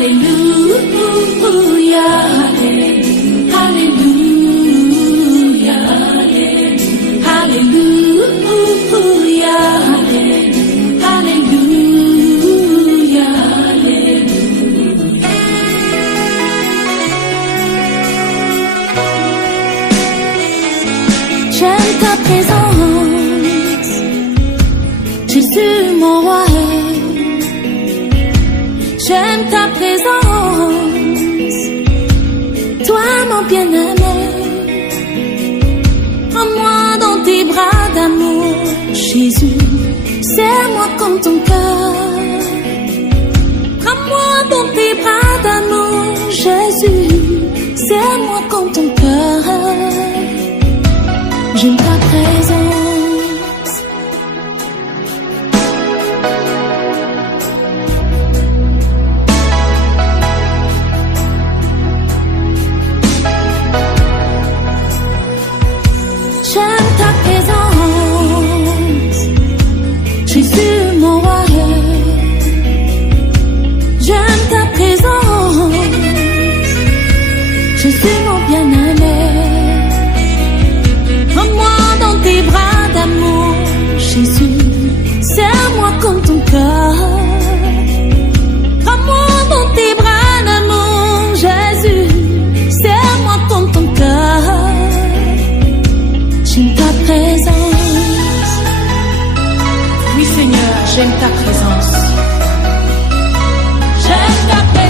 Hallelujah, hallelujah, hallelujah, hallelujah, j'aime ta présence, Jésus mon roi. J'aime ta présence, toi mon bien-aimé. Prends-moi dans tes bras d'amour, Jésus. Serre-moi comme ton cœur. Prends-moi dans tes bras d'amour, Jésus. Serre-moi comme ton cœur. J'aime ta présence. J'aime ta présence, Jésus mon roi. J'aime ta présence, Jésus mon bien-aimé. Prends-moi dans tes bras d'amour, Jésus. Serre-moi comme ton cœur. Prends-moi dans tes bras d'amour, Jésus. Serre-moi comme ton cœur. J'aime ta présence. Oui Seigneur, j'aime ta présence. J'aime ta présence.